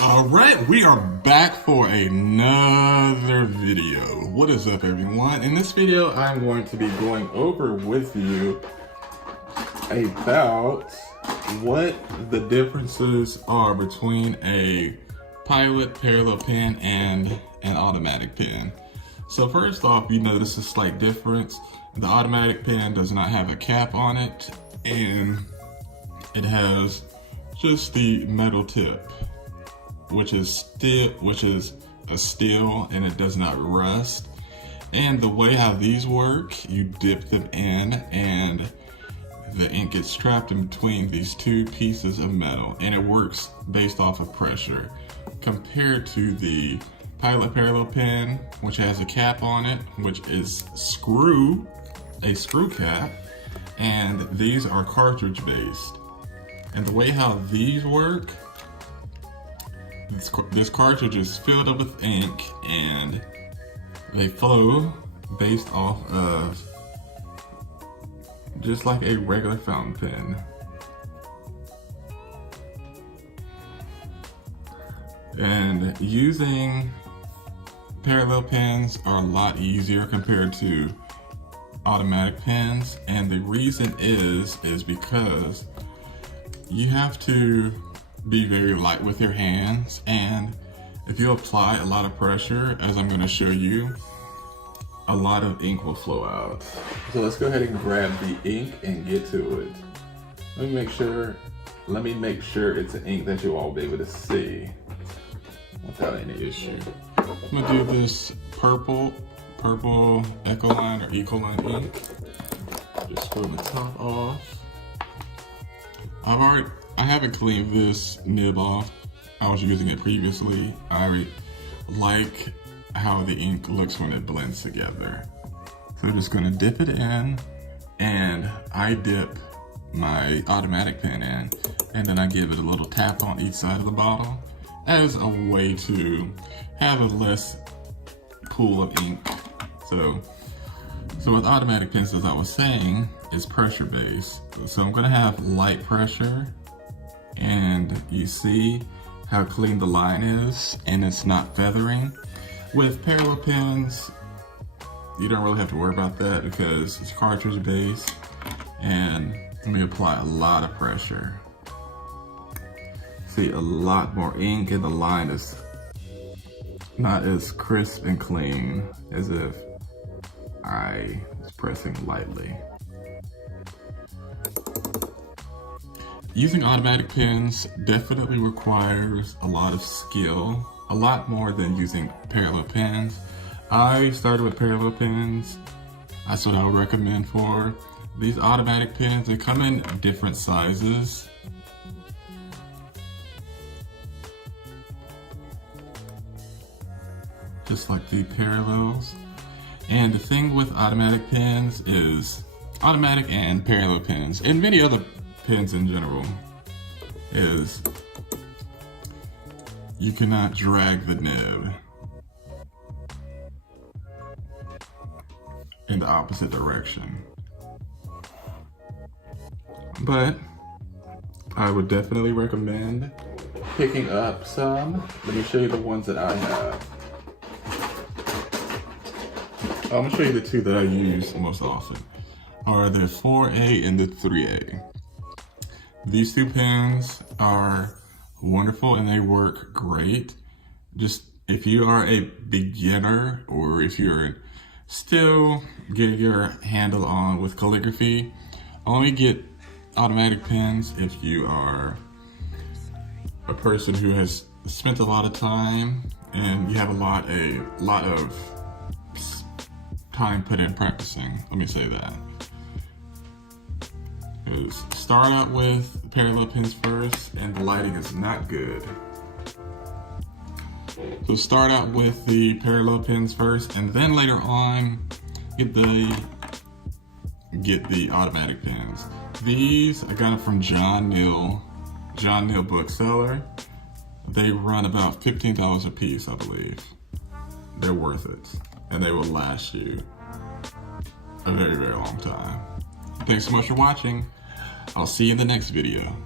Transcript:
Alright, we are back for another video. What is up, everyone? In this video, I'm going to be going over with you about what the differences are between a pilot parallel pen and an automatic pen. So first off, you notice a slight difference. The automatic pen does not have a cap on it, and it has just the metal tip, which is a steel, and it does not rust. And the way how these work, you dip them in and the ink gets trapped in between these two pieces of metal, and it works based off of pressure, compared to the pilot parallel pen, which has a cap on it, which is a screw cap, and these are cartridge based. And the way how these work, this cartridge is filled up with ink and they flow based off of just like a regular fountain pen. And using parallel pens are a lot easier compared to automatic pens, and the reason is because you have to be very light with your hands, and if you apply a lot of pressure, as I'm going to show you, a lot of ink will flow out. So let's go ahead and grab the ink and get to it. Let me make sure it's an ink that you'll all be able to see without any issue. I'm gonna do this purple Ecoline or Ecoline ink. Just pull the top off. I haven't cleaned this nib off. I was using it previously. I like how the ink looks when it blends together. So I'm just gonna dip it in, and I dip my automatic pen in, and then I give it a little tap on each side of the bottle as a way to have a less pool of ink. So with automatic pens, as I was saying, is pressure based. So I'm gonna have light pressure, and you see how clean the line is, and it's not feathering. With parallel pens, you don't really have to worry about that because it's cartridge based, and we apply a lot of pressure. See a lot more ink, and the line is not as crisp and clean as if I was pressing lightly. Using automatic pens definitely requires a lot of skill, a lot more than using parallel pens. I started with parallel pens. That's what I would recommend for these automatic pens. They come in different sizes. Just like the parallels. And the thing with automatic pens is, automatic and parallel pens, and many other pens in general, is you cannot drag the nib in the opposite direction. But I would definitely recommend picking up some. Let me show you the ones that I have. I'm gonna show you the two that I use most often, are the 4A and the 3A. These two pens are wonderful and they work great. Just if you are a beginner, or if you're still getting your handle on with calligraphy, only get automatic pens if you are a person who has spent a lot of time and you have a lot of time put in practicing. Let me say that. Start out with parallel pens first, and the lighting is not good. So start out with the parallel pens first, and then later on get the automatic pens. These I got it from John Neal bookseller. They run about $15 a piece, I believe. They're worth it, and they will last you a very, very long time. Thanks so much for watching. I'll see you in the next video.